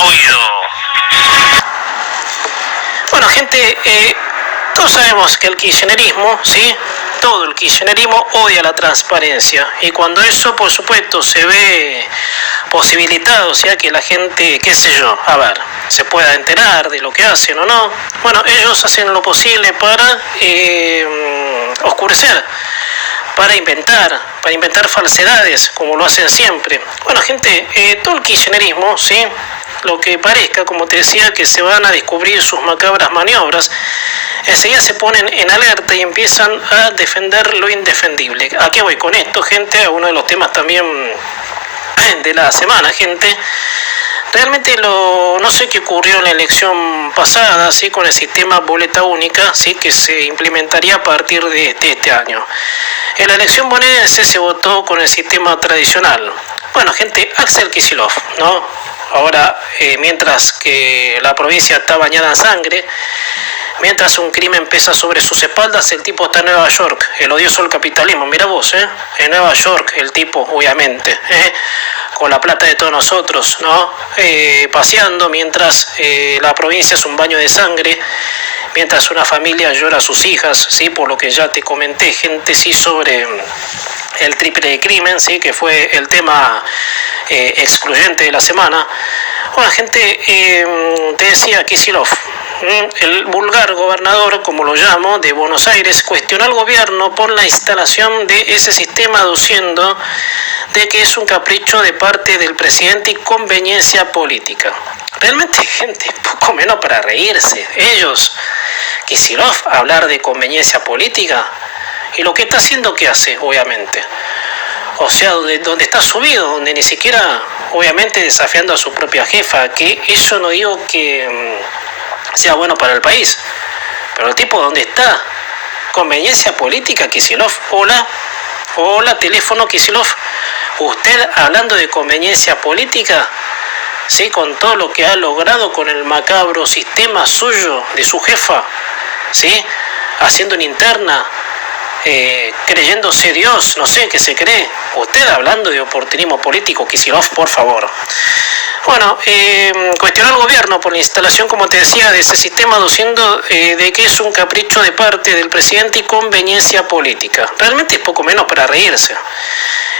oído. Bueno, gente, todos sabemos que el kirchnerismo, ¿sí? Todo el kirchnerismo odia la transparencia. Y cuando eso, por supuesto, se ve posibilitado, o sea, que la gente, qué sé yo, a ver, se pueda enterar de lo que hacen o no, bueno, ellos hacen lo posible para oscurecer, para inventar falsedades, como lo hacen siempre. Bueno, gente, todo el kirchnerismo, ¿sí? Lo que parezca, como te decía, que se van a descubrir sus macabras maniobras, enseguida se ponen en alerta y empiezan a defender lo indefendible. ¿A qué voy con esto, gente? A uno de los temas también de la semana, gente. Realmente no sé qué ocurrió en la elección pasada, ¿sí? Con el sistema boleta única, ¿sí? Que se implementaría a partir de este año. En la elección bonaerense se votó con el sistema tradicional. Bueno, gente, Axel Kicillof, ¿no? Ahora, mientras que la provincia está bañada en sangre, mientras un crimen pesa sobre sus espaldas, el tipo está en Nueva York, el odioso del capitalismo. Mira vos, en Nueva York el tipo, obviamente, con la plata de todos nosotros, ¿no? Paseando mientras la provincia es un baño de sangre, mientras una familia llora a sus hijas, ¿sí? Por lo que ya te comenté, gente, sí, sobre el triple de crimen, ¿sí? Que fue el tema excluyente de la semana. Bueno, gente, te decía, Kicillof, el vulgar gobernador, como lo llamo, de Buenos Aires, cuestionó al gobierno por la instalación de ese sistema, aduciendo de que es un capricho de parte del presidente y conveniencia política. Realmente, gente, poco menos para reírse. Ellos, Kicillof, hablar de conveniencia política, y lo que está haciendo, ¿qué hace? Obviamente. O sea, donde está subido, donde ni siquiera, obviamente, desafiando a su propia jefa, que eso no digo que sea bueno para el país, pero el tipo donde está, conveniencia política, Kicillof, hola, teléfono, Kicillof, usted hablando de conveniencia política, ¿sí? Con todo lo que ha logrado con el macabro sistema suyo, de su jefa, ¿sí? Haciendo una interna, creyéndose Dios, no sé qué se cree. Usted hablando de oportunismo político, Kicillof, por favor. Bueno, cuestionó al gobierno por la instalación, como te decía, de ese sistema, aduciendo de que es un capricho de parte del presidente y conveniencia política. Realmente es poco menos para reírse.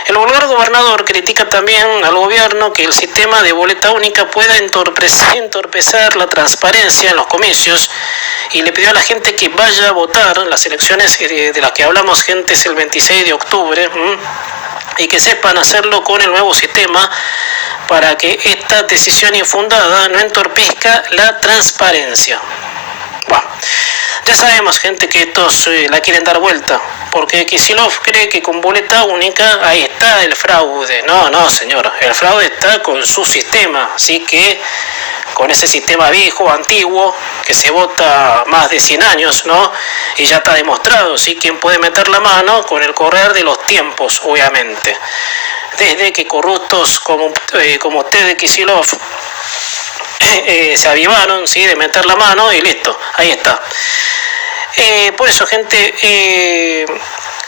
El vulgar gobernador critica también al gobierno que el sistema de boleta única pueda entorpecer la transparencia en los comicios, y le pidió a la gente que vaya a votar. Las elecciones de las que hablamos, gente, es el 26 de octubre, y que sepan hacerlo con el nuevo sistema para que esta decisión infundada no entorpezca la transparencia. Bueno, ya sabemos, gente, que estos la quieren dar vuelta, porque Kicillof cree que con boleta única ahí está el fraude. No, señor, el fraude está con su sistema, así que con ese sistema viejo, antiguo, que se vota más de 100 años, ¿no? Y ya está demostrado, ¿sí? Quién puede meter la mano con el correr de los tiempos, obviamente. Desde que corruptos como usted, Kicillof, se avivaron, ¿sí? De meter la mano y listo, ahí está. Por eso, gente,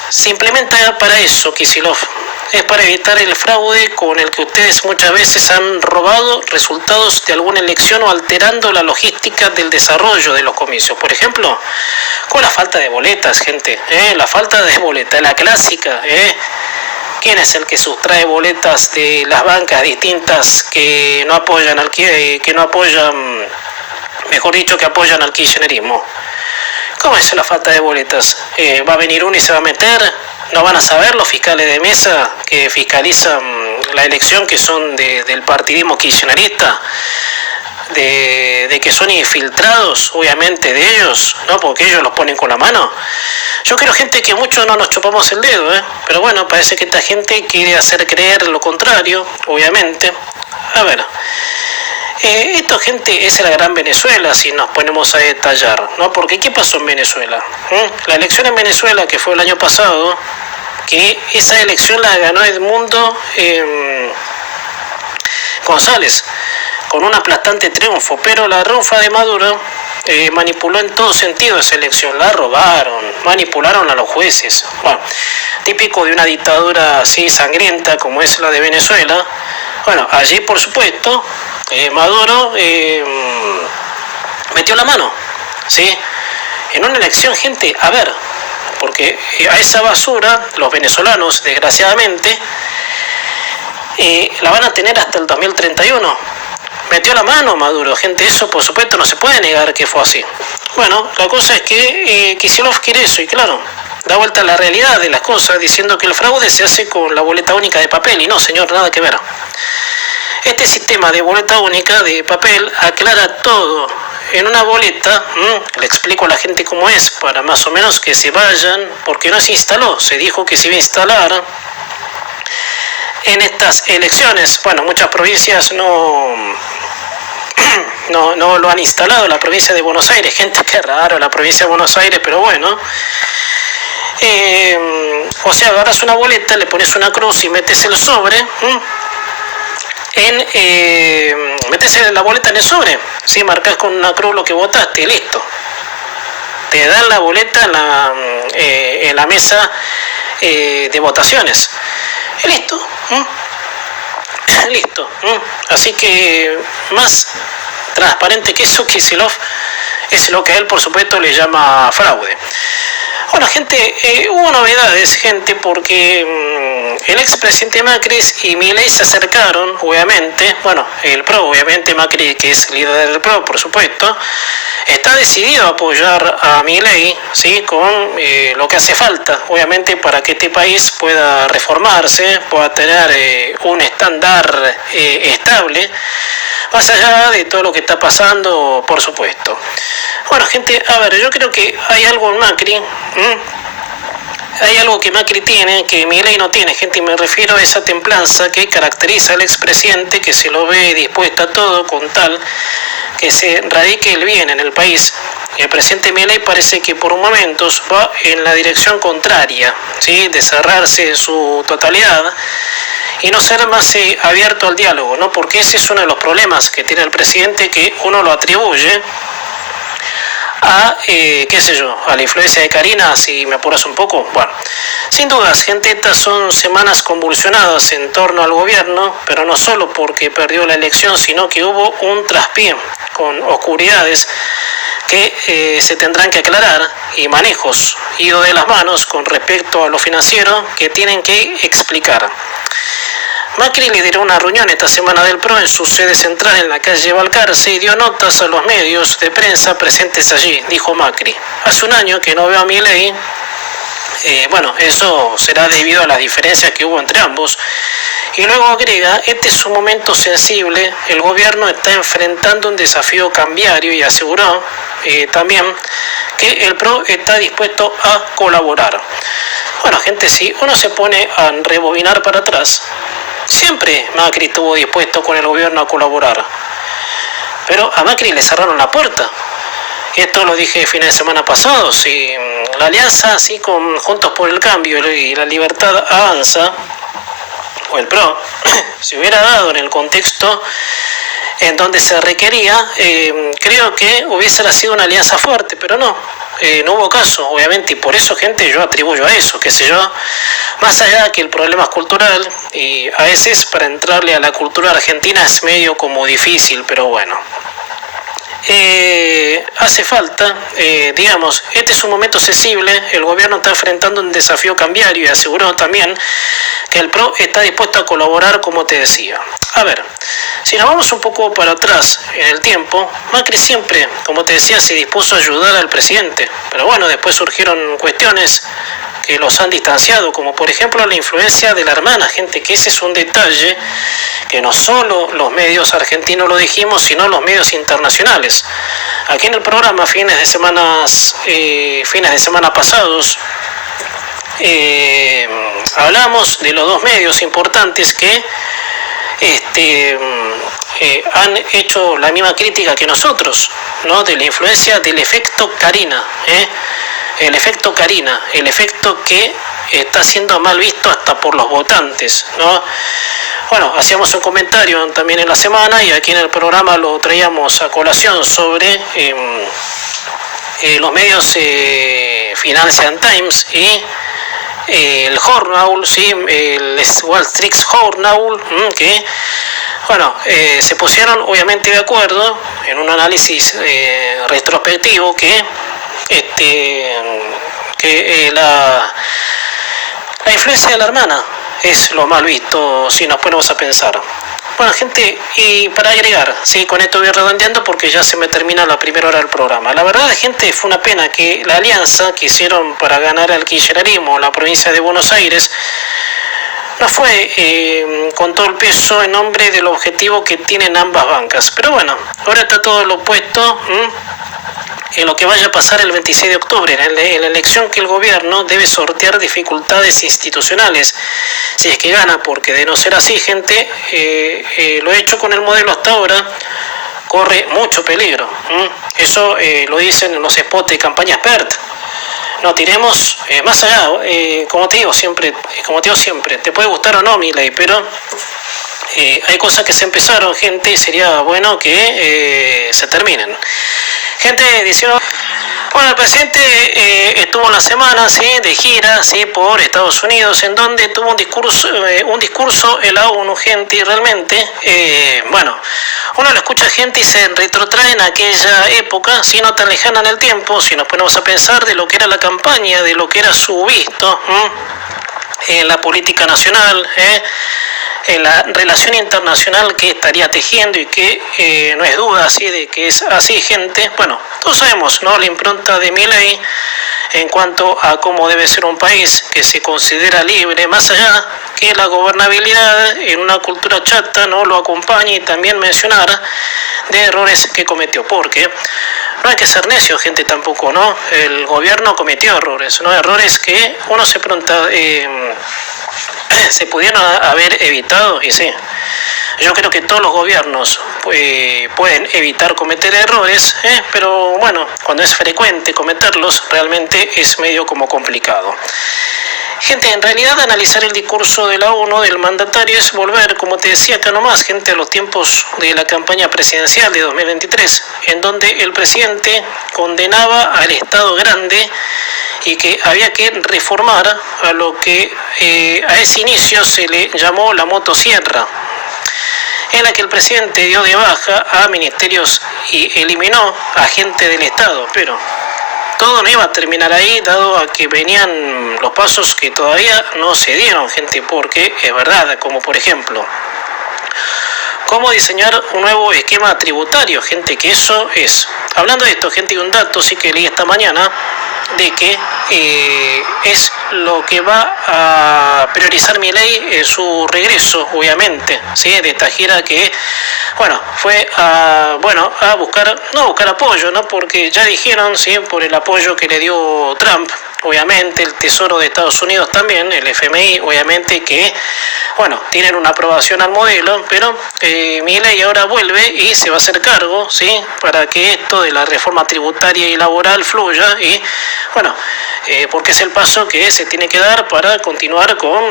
se implementa para eso, Kicillof. Es para evitar el fraude con el que ustedes muchas veces han robado resultados de alguna elección o alterando la logística del desarrollo de los comicios. Por ejemplo, con la falta de boletas, gente, la falta de boletas, la clásica, ¿quién es el que sustrae boletas de las bancas distintas que no apoyan mejor dicho, que apoyan al kirchnerismo? ¿Cómo es la falta de boletas? ¿Va a venir uno y se va a meter? ¿No van a saber los fiscales de mesa que fiscalizan la elección, que son del partidismo kirchnerista? De que son infiltrados, obviamente, de ellos, ¿no? Porque ellos los ponen con la mano. Yo creo, gente, que muchos no nos chupamos el dedo, pero bueno, parece que esta gente quiere hacer creer lo contrario, obviamente. A ver, esto, gente, es la gran Venezuela, si nos ponemos a detallar, ¿no? Porque ¿qué pasó en Venezuela? La elección en Venezuela, que fue el año pasado, que esa elección la ganó Edmundo González, con un aplastante triunfo, pero la ronfa de Maduro manipuló en todo sentido esa elección, la robaron, manipularon a los jueces. Bueno, típico de una dictadura así sangrienta como es la de Venezuela. Bueno, allí, por supuesto, Maduro metió la mano, ¿sí? En una elección, gente, a ver, porque a esa basura los venezolanos, desgraciadamente, la van a tener hasta el 2031. Metió la mano Maduro, gente, eso por supuesto no se puede negar que fue así. Bueno, la cosa es que Kicillof quiere eso, y claro, da vuelta a la realidad de las cosas diciendo que el fraude se hace con la boleta única de papel, y no, señor, nada que ver. Este sistema de boleta única de papel aclara todo. En una boleta, le explico a la gente cómo es, para más o menos que se vayan, porque no se instaló, se dijo que se iba a instalar en estas elecciones. Bueno, muchas provincias no lo han instalado, la provincia de Buenos Aires, gente, qué raro la provincia de Buenos Aires, pero bueno. O sea, agarras una boleta, le pones una cruz y metes el sobre, metes la boleta en el sobre, ¿sí? Marcas con una cruz lo que votaste y listo. Te dan la boleta en la mesa de votaciones. Y listo. Listo. Así que más transparente que eso, Kicillof, es lo que a él, por supuesto, le llama fraude. Bueno, gente, hubo novedades, gente, porque el expresidente Macri y Milei se acercaron, obviamente. Bueno, el PRO, obviamente, Macri, que es líder del PRO, por supuesto, está decidido a apoyar a Milei, ¿sí? Con lo que hace falta, obviamente, para que este país pueda reformarse, pueda tener un estándar estable, más allá de todo lo que está pasando, por supuesto. Bueno, gente, a ver, yo creo que hay algo en Macri, hay algo que Macri tiene, que Milei no tiene, gente, y me refiero a esa templanza que caracteriza al expresidente, que se lo ve dispuesto a todo con tal que se radique el bien en el país. El presidente Milei parece que por momentos va en la dirección contraria, ¿sí? De cerrarse en su totalidad y no ser más abierto al diálogo, ¿no? Porque ese es uno de los problemas que tiene el presidente, que uno lo atribuye a, qué sé yo, a la influencia de Karina, si me apuras un poco. Bueno, sin dudas, gente, estas son semanas convulsionadas en torno al gobierno, pero no solo porque perdió la elección, sino que hubo un traspié con oscuridades que se tendrán que aclarar, y manejos ido de las manos con respecto a lo financiero que tienen que explicar. Macri lideró una reunión esta semana del PRO en su sede central en la calle Balcarce y dio notas a los medios de prensa presentes allí, dijo Macri. Hace un año que no veo a Milei, bueno, eso será debido a las diferencias que hubo entre ambos. Y luego agrega, este es un momento sensible, el gobierno está enfrentando un desafío cambiario, y aseguró también que el PRO está dispuesto a colaborar. Bueno, gente, si uno se pone a rebobinar para atrás, siempre Macri estuvo dispuesto con el gobierno a colaborar, pero a Macri le cerraron la puerta. Esto lo dije el fin de semana pasado. Si la alianza así con Juntos por el Cambio y la Libertad Avanza, o el PRO, se hubiera dado en el contexto en donde se requería, creo que hubiese sido una alianza fuerte, pero no hubo caso, obviamente, y por eso, gente, yo atribuyo a eso, qué sé yo, más allá de que el problema es cultural, y a veces para entrarle a la cultura argentina es medio como difícil, pero bueno. Hace falta, digamos, este es un momento sensible, el gobierno está enfrentando un desafío cambiario, y aseguró también que el PRO está dispuesto a colaborar, como te decía. A ver, si nos vamos un poco para atrás en el tiempo, Macri siempre, como te decía, se dispuso a ayudar al presidente, pero bueno, después surgieron cuestiones que los han distanciado, como por ejemplo la influencia de la hermana, gente, que ese es un detalle que no solo los medios argentinos lo dijimos, sino los medios internacionales. Aquí en el programa, fines de semana pasados, hablamos de los dos medios importantes que han hecho la misma crítica que nosotros, ¿no? De la influencia del efecto Karina, el efecto Karina, el efecto que está siendo mal visto hasta por los votantes, ¿no? Bueno, hacíamos un comentario también en la semana, y aquí en el programa lo traíamos a colación sobre los medios Financial Times y el Journal, ¿sí? El Wall Street Journal, que bueno, se pusieron obviamente de acuerdo en un análisis retrospectivo que la influencia de la hermana es lo mal visto si nos ponemos a pensar. Bueno, gente, y para agregar, sí, con esto voy redondeando porque ya se me termina la primera hora del programa. La verdad, gente, fue una pena que la alianza que hicieron para ganar al kirchnerismo en la provincia de Buenos Aires no fue con todo el peso en nombre del objetivo que tienen ambas bancas. Pero bueno, ahora está todo lo opuesto en lo que vaya a pasar el 26 de octubre, en la elección que el gobierno debe sortear dificultades institucionales, si es que gana, porque de no ser así, gente, lo hecho con el modelo hasta ahora corre mucho peligro. Eso lo dicen en los spots de campaña PERT. No tiremos más allá, como te digo siempre, te puede gustar o no mi ley, pero hay cosas que se empezaron, gente, y sería bueno que se terminen. Gente, bueno, el presidente estuvo una semana, ¿sí?, de gira, ¿sí?, por Estados Unidos, en donde tuvo un discurso en la ONU, gente, y realmente, bueno, uno lo escucha, gente, y se retrotrae en aquella época, ¿sí?, no tan lejana en el tiempo, si nos ponemos a pensar de lo que era la campaña, de lo que era su visto en la política nacional, en la relación internacional que estaría tejiendo y que no es duda así de que es así, gente. Bueno, todos sabemos, ¿no?, la impronta de Milei en cuanto a cómo debe ser un país que se considera libre, más allá que la gobernabilidad en una cultura chata no lo acompaña, y también mencionar de errores que cometió, porque no hay que ser necio, gente, tampoco, ¿no? El gobierno cometió errores, ¿no? Errores que uno se pregunta, ¿se pudieron haber evitado? Y sí, yo creo que todos los gobiernos pueden evitar cometer errores, pero bueno, cuando es frecuente cometerlos, realmente es medio como complicado. Gente, en realidad analizar el discurso de la ONU, del mandatario, es volver, como te decía acá nomás, gente, a los tiempos de la campaña presidencial de 2023, en donde el presidente condenaba al Estado grande y que había que reformar a lo que a ese inicio se le llamó la motosierra, en la que el presidente dio de baja a ministerios y eliminó a gente del Estado, pero todo no iba a terminar ahí, dado a que venían los pasos que todavía no se dieron, gente, porque es verdad, como por ejemplo, cómo diseñar un nuevo esquema tributario, gente, que eso es. Hablando de esto, gente, un dato sí que leí esta mañana, de que es lo que va a priorizar Milei en su regreso, obviamente, ¿sí?, de esta gira que, bueno, fue a buscar apoyo, ¿no?, porque ya dijeron, ¿sí?, por el apoyo que le dio Trump, obviamente el Tesoro de Estados Unidos también, el FMI, obviamente que, bueno, tienen una aprobación al modelo, pero Milei ahora vuelve y se va a hacer cargo, ¿sí?, para que esto de la reforma tributaria y laboral fluya, y bueno, porque es el paso que se tiene que dar para continuar con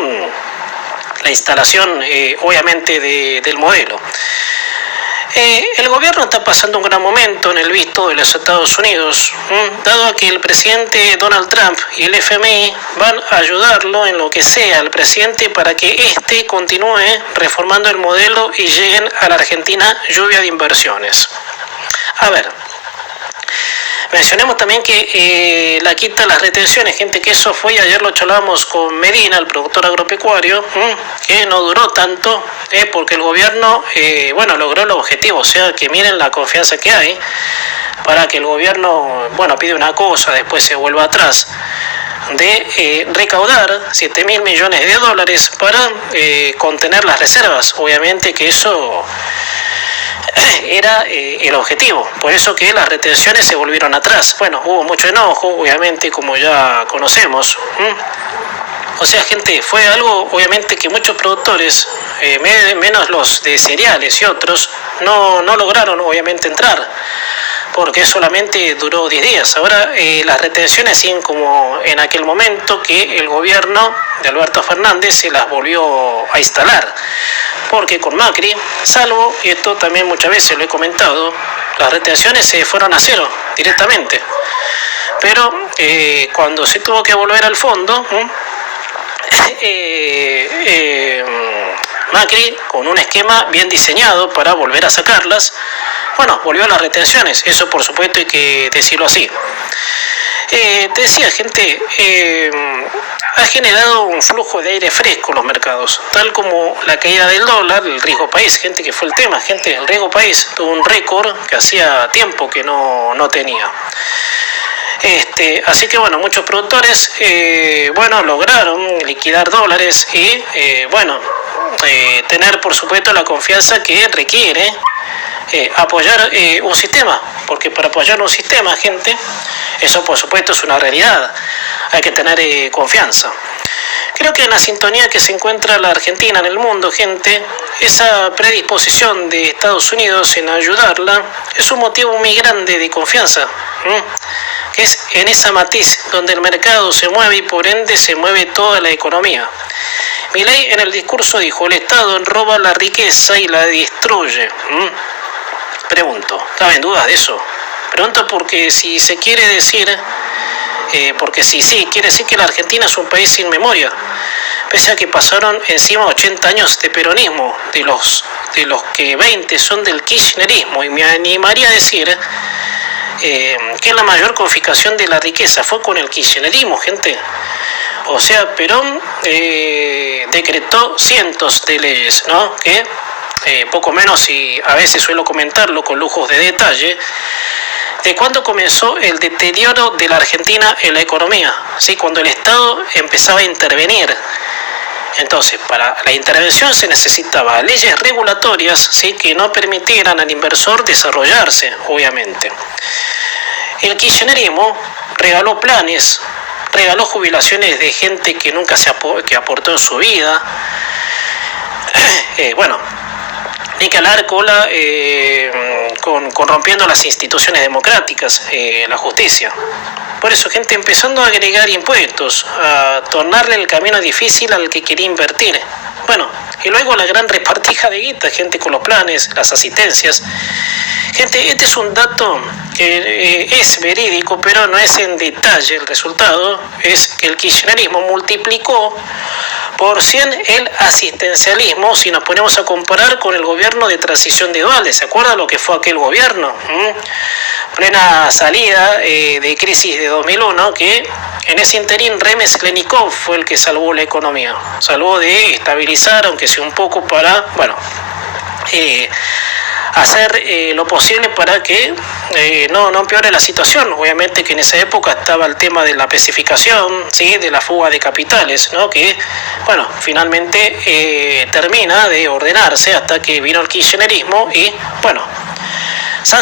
la instalación, obviamente, del modelo. El gobierno está pasando un gran momento en el visto de los Estados Unidos, dado a que el presidente Donald Trump y el FMI van a ayudarlo en lo que sea al presidente para que éste continúe reformando el modelo y lleguen a la Argentina lluvia de inversiones. A ver, mencionemos también que la quita las retenciones, gente, que eso fue, ayer lo charlamos con Medina, el productor agropecuario, que no duró tanto, porque el gobierno, bueno, logró el objetivo, o sea, que miren la confianza que hay, para que el gobierno, bueno, pide una cosa, después se vuelva atrás, de recaudar 7.000 millones de dólares para contener las reservas. Obviamente que eso era el objetivo, por eso que las retenciones se volvieron atrás. Bueno, hubo mucho enojo, obviamente, como ya conocemos. O sea, gente, fue algo, obviamente, que muchos productores, menos los de cereales y otros, no lograron, obviamente, entrar, porque solamente duró 10 días. Ahora las retenciones siguen como en aquel momento que el gobierno de Alberto Fernández se las volvió a instalar, porque con Macri, salvo, y esto también muchas veces lo he comentado, las retenciones se fueron a cero directamente, pero cuando se tuvo que volver al fondo, Macri, con un esquema bien diseñado para volver a sacarlas, bueno, volvió a las retenciones, eso por supuesto hay que decirlo así. Te decía, gente, ha generado un flujo de aire fresco en los mercados, tal como la caída del dólar, el riesgo país, gente, que fue el tema, gente, el riesgo país tuvo un récord que hacía tiempo que no tenía. Así que bueno, muchos productores lograron liquidar dólares y tener por supuesto la confianza que requiere apoyar un sistema, porque para apoyar un sistema, gente, eso por supuesto es una realidad, hay que tener confianza. Creo que en la sintonía que se encuentra la Argentina en el mundo, gente, esa predisposición de Estados Unidos en ayudarla es un motivo muy grande de confianza, que es en esa matiz donde el mercado se mueve y por ende se mueve toda la economía. Milei en el discurso dijo: el Estado roba la riqueza y la destruye. Pregunto, ¿estaba en dudas de eso? Pregunto porque si se quiere decir, quiere decir que la Argentina es un país sin memoria, pese a que pasaron encima 80 años de peronismo, de los que 20 son del kirchnerismo, y me animaría a decir que la mayor confiscación de la riqueza fue con el kirchnerismo, gente. O sea, Perón decretó cientos de leyes, ¿no? Que poco menos, y a veces suelo comentarlo con lujos de detalle, de cuándo comenzó el deterioro de la Argentina en la economía, ¿sí? Cuando el Estado empezaba a intervenir. Entonces, para la intervención se necesitaba leyes regulatorias, ¿sí? Que no permitieran al inversor desarrollarse, obviamente. El kirchnerismo regaló planes, regaló jubilaciones de gente que nunca que aportó en su vida. Ni que hablar cola corrompiendo las instituciones democráticas, la justicia. Por eso, gente, empezando a agregar impuestos, a tornarle el camino difícil al que quería invertir. Bueno, y luego la gran repartija de guita, gente, con los planes, las asistencias. Gente, este es un dato que es verídico, pero no es en detalle. El resultado es que el kirchnerismo multiplicó por 100 el asistencialismo si nos ponemos a comparar con el gobierno de transición de Duhalde. ¿Se acuerda lo que fue aquel gobierno? Plena salida de crisis de 2001, que en ese interín Remeslenikov fue el que salvó la economía. Salvó de estabilizar, aunque sea un poco, para, hacer lo posible para que no empeore la situación. Obviamente que en esa época estaba el tema de la especificación, ¿sí? De la fuga de capitales, ¿no? Que finalmente termina de ordenarse hasta que vino el kirchnerismo y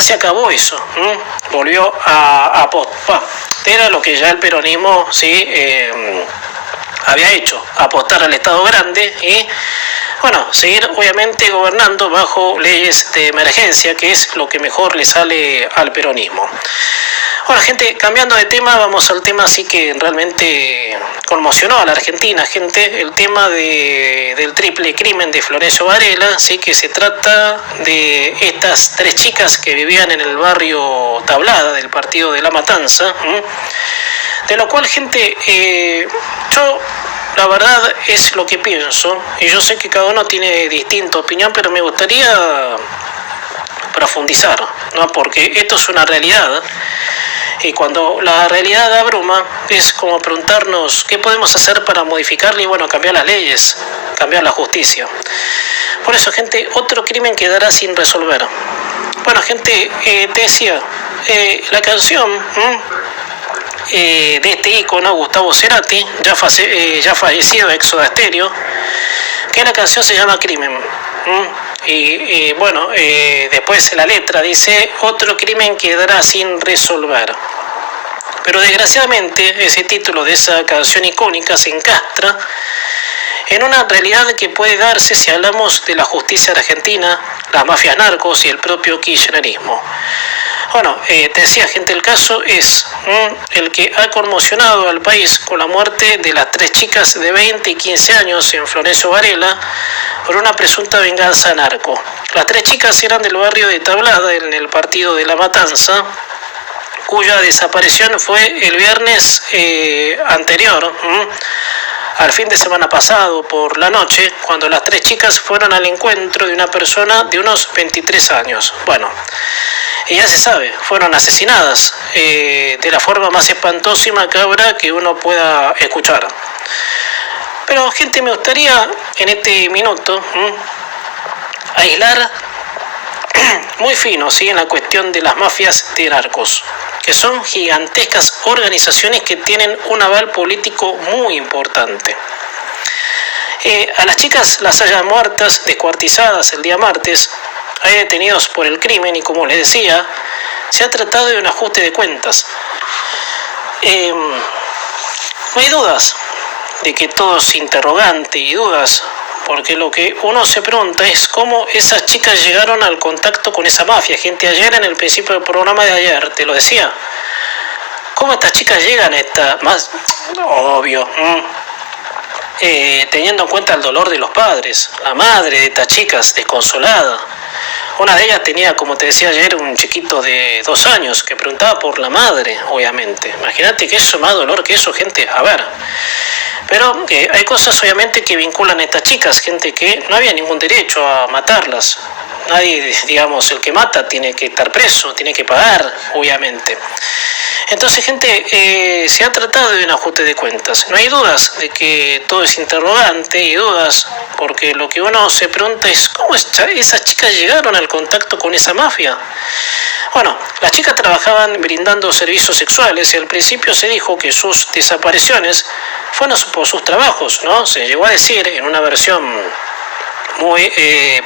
se acabó eso, volvió a era lo que ya el peronismo había hecho, apostar al Estado grande y seguir obviamente gobernando bajo leyes de emergencia, que es lo que mejor le sale al peronismo. Bueno, gente, cambiando de tema, vamos al tema así que realmente conmocionó a la Argentina, gente, el tema del triple crimen de Florencio Varela, sí, que se trata de estas 3 chicas que vivían en el barrio Tablada del partido de La Matanza, de lo cual, gente, yo la verdad es lo que pienso, y yo sé que cada uno tiene distinta opinión, pero me gustaría profundizar, ¿no? Porque esto es una realidad. Y cuando la realidad abruma, es como preguntarnos qué podemos hacer para modificarla y cambiar las leyes, cambiar la justicia. Por eso, gente, otro crimen quedará sin resolver. Bueno, gente, te decía, la canción de este ícono, Gustavo Cerati, ya fallecido, ex Soda Stereo, que la canción se llama Crimen. Después la letra dice: otro crimen quedará sin resolver. Pero desgraciadamente ese título de esa canción icónica se encastra en una realidad que puede darse si hablamos de la justicia argentina, las mafias narcos y el propio kirchnerismo. Te decía, gente, el caso es el que ha conmocionado al país con la muerte de las 3 chicas de 20 y 15 años en Florencio Varela por una presunta venganza narco. Las 3 chicas eran del barrio de Tablada, en el partido de La Matanza, cuya desaparición fue el viernes anterior al fin de semana pasado por la noche, cuando las 3 chicas fueron al encuentro de una persona de unos 23 años. Bueno, y ya se sabe, fueron asesinadas de la forma más espantosa y macabra que uno pueda escuchar. Pero, gente, me gustaría en este minuto aislar muy fino, ¿sí?, en la cuestión de las mafias de narcos, que son gigantescas organizaciones que tienen un aval político muy importante. A las chicas las hallan muertas, descuartizadas el día martes, hay detenidos por el crimen y, como les decía, se ha tratado de un ajuste de cuentas. No hay dudas de que todo es interrogante y dudas, porque lo que uno se pregunta es cómo esas chicas llegaron al contacto con esa mafia. Gente, ayer en el principio del programa de ayer te lo decía, cómo estas chicas llegan a esta, más obvio, teniendo en cuenta el dolor de los padres, la madre de estas chicas desconsolada. Una de ellas tenía, como te decía ayer, un chiquito de 2 años que preguntaba por la madre, obviamente. Imagínate que eso, más dolor que eso, gente. A ver, pero hay cosas obviamente que vinculan a estas chicas, gente, que no había ningún derecho a matarlas. Nadie, digamos, el que mata tiene que estar preso, tiene que pagar, obviamente. Entonces, gente, se ha tratado de un ajuste de cuentas. No hay dudas de que todo es interrogante y dudas, porque lo que uno se pregunta es cómo esas chicas llegaron al contacto con esa mafia. Bueno, las chicas trabajaban brindando servicios sexuales y al principio se dijo que sus desapariciones fueron por sus trabajos, ¿no? Se llegó a decir en una versión muy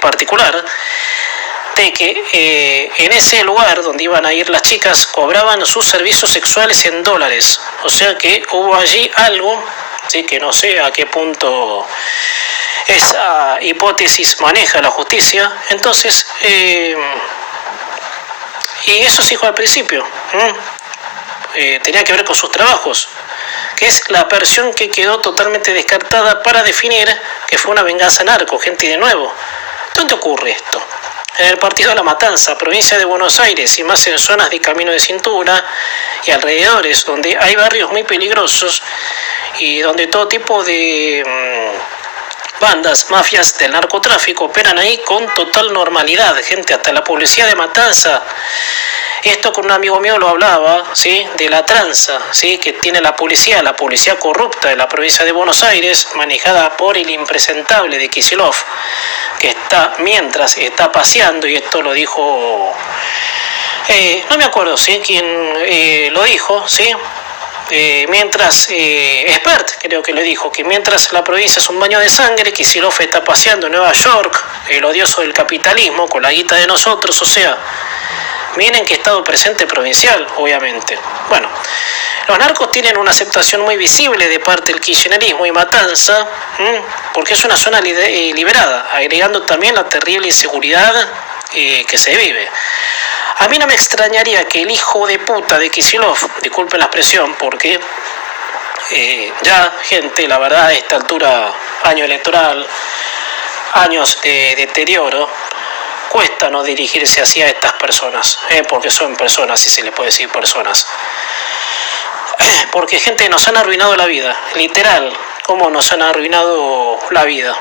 particular de que en ese lugar donde iban a ir las chicas cobraban sus servicios sexuales en dólares. O sea que hubo allí algo, ¿sí?, que no sé a qué punto esa hipótesis maneja la justicia. Entonces, y eso se dijo al principio, tenía que ver con sus trabajos, que es la versión que quedó totalmente descartada para definir que fue una venganza narco. Gente, de nuevo, ¿dónde ocurre esto? En el partido de La Matanza, provincia de Buenos Aires, y más en zonas de Camino de Cintura y alrededores, donde hay barrios muy peligrosos y donde todo tipo de bandas, mafias del narcotráfico operan ahí con total normalidad. Gente, hasta la policía de Matanza, esto con un amigo mío lo hablaba, ¿sí?, de la tranza, ¿sí?, que tiene la policía corrupta de la provincia de Buenos Aires, manejada por el impresentable de Kicillof, que mientras está paseando, y esto lo dijo, no me acuerdo, ¿sí?, quién lo dijo, ¿sí?, mientras Expert creo que le dijo que mientras la provincia es un baño de sangre, Kicillof está paseando en Nueva York, el odioso del capitalismo, con la guita de nosotros. O sea, miren qué estado presente provincial, obviamente. Bueno, los narcos tienen una aceptación muy visible de parte del kirchnerismo y Matanza, porque es una zona liberada, agregando también la terrible inseguridad que se vive. A mí no me extrañaría que el hijo de puta de Kicillof, disculpen la expresión, porque ya, gente, la verdad, a esta altura, año electoral, años de deterioro, cuesta no dirigirse hacia estas personas, porque son personas, si se les puede decir personas. Porque, gente, nos han arruinado la vida, literal, como nos han arruinado la vida.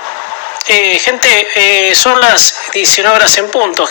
Gente, son las 19 horas en punto.